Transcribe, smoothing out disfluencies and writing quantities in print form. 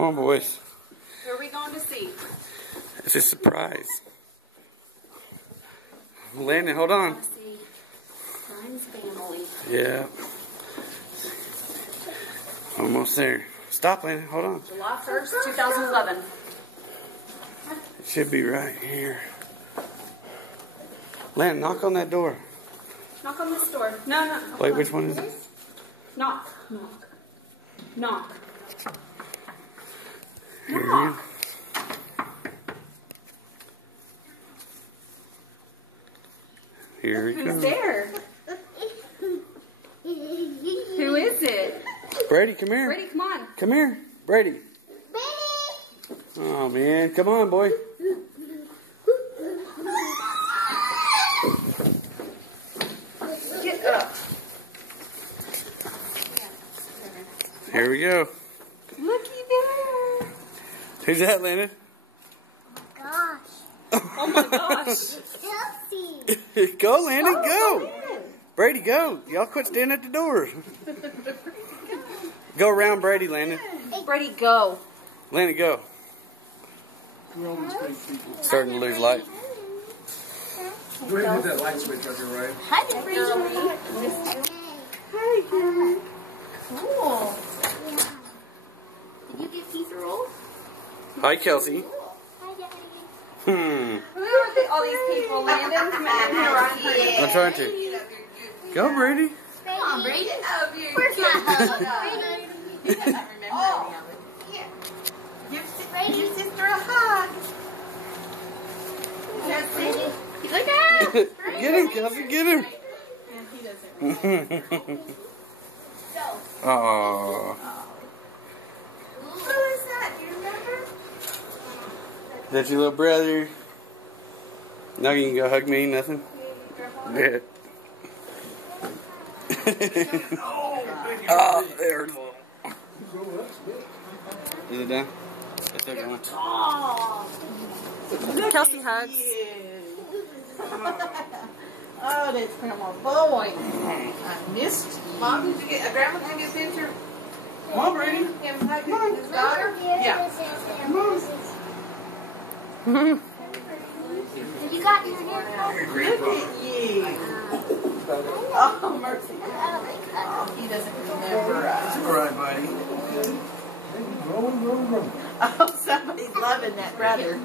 Come on, boys. Who are we going to see? It's a surprise. Landon, hold on. To see Grimes family. Yeah. Almost there. Stop, Landon. Hold on. July 1st, 2011. It should be right here. Landon, knock on that door. Knock on this door. No. Wait, which one is it? Knock. Here we go. Here we Who's go. there? Who is it? Brady, come here. Brady, come on. Come here. Brady. Oh, man. Come on, boy. Get up. Here we go. Looky there. Who's that, Landon? Oh my gosh. Kelsey. Go, Landon, go. Landon. Brady, go. Y'all quit standing at the door. Go around Brady, Landon. Brady, go. Landon, go. Starting to lose light. Go ahead and hit that light switch up here, right? Hi, Brady. Hi, Gary. Cool. Did you get pizza rolls? Hi, Kelsey. Hi, Daddy. Who are all these people, Landon? Come in here, Ryan. I'm trying to. Go, Brady. Come on, Brady. Where's my hug? Brady? Oh, yeah. Give sister a hug. Yes, Brady. Look at him. Get him, Kelsey, get him. Yeah, he doesn't. Aww. Who is that? Do you remember? That's your little brother. Now you can go hug me, nothing? Yeah. Oh, there. Is it done? That's okay. Kelsey hugs. Oh, that's Grandma Boy. I missed you. Mom, did you get Grandma? Did you get a picture? Come on, Brady. Him hugging his daughter? Yeah. Have you gotten your hair cut? Look at you. Oh, mercy. Oh, he doesn't remember us. All right, buddy. Roll. Oh, somebody's loving that brother.